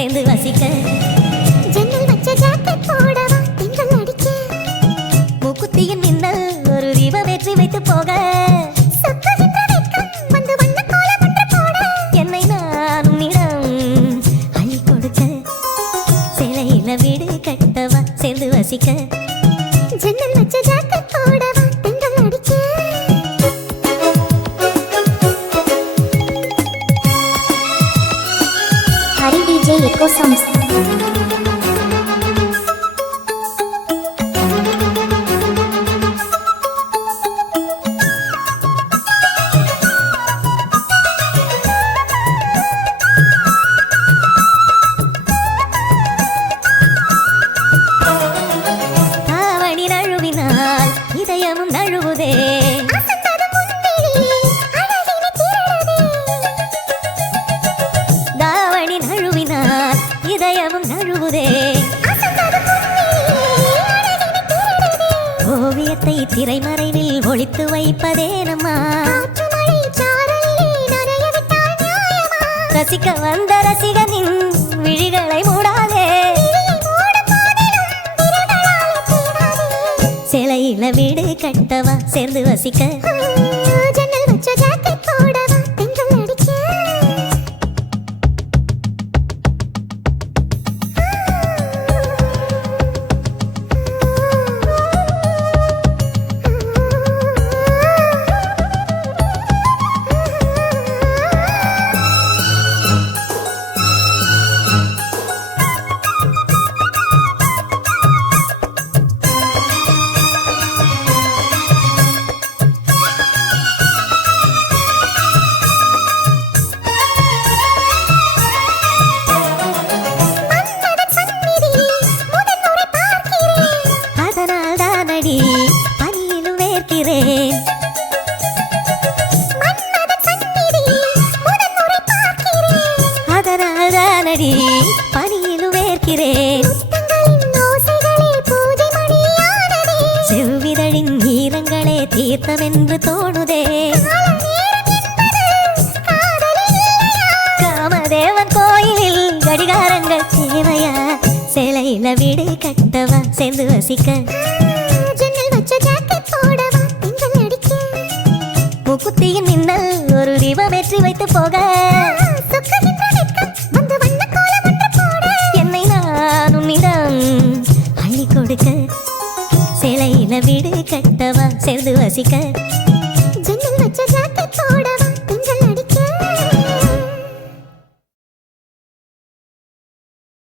சேர்ந்து வசிக்க ஜன்னல் வச்ச ஜாக்கெட் போடவா திங்கள் அடிக்க மூக்குத்தியின் மின்னல் ஒரு தீபம் ஏற்றி வைத்து போக சொக்குகின்ற வெட்கம் வந்து வண்ண கோலம் ஒன்று போட என்னை நான் உன்னிடம் அள்ளி கொடுக்க சிலையில வீடு கட்டவா சேர்ந்து வசிக்க ஜன்னல் வச்ச ஜாக்கெட் போடவா திங்கள் அடிக்க ஹரி டிஜே எக்கோ சாங்ஸ் தாவணி நழுவினால் இதயமும் நழுவுதே தாவணி நழுவினால் இதயமும் நழுவுதே ஓவியத்தை திரைமறைவில் ஒளித்து வைப்பதேனம்மா ரசிக்க வந்த ரசிகனின் விழிகளை மூடாதே சிலையில வீடு கட்டவா சேர்ந்து வசிக்க ஜன்னல் வச்ச ஜாக்கெட் போடவா திங்கள் அடிக்க அதனால் தானடி பனியிலும் வேர்க்கிறேன் அதனால் தானடி பனியிலும் வேர்க்கிறேன் செவ்விதழின் ஈரங்களே தீர்த்தமென்று தோணுதே காமதேவன் கோயிலில் கடிகாரங்கள் தேவையா சிலையில வீடு கட்டவா சேர்ந்து வசிக்க ஜன்னல் வச்ச ஜாக்கெட் போடவா திங்கள் அடிக்க மூக்குத்தியின் மின்னல் ஒரு தீபம் ஏற்றி வைத்து போக சொக்குகின்ற வெட்கம் வந்து வண்ண கோலம் ஒன்று போட என்னை நான் உன்னிடம் அள்ளி கொடுக்க சிலையில வீடு கட்டவா சேர்ந்து வசிக்க ஜன்னல் வச்ச ஜாக்கெட் போடவா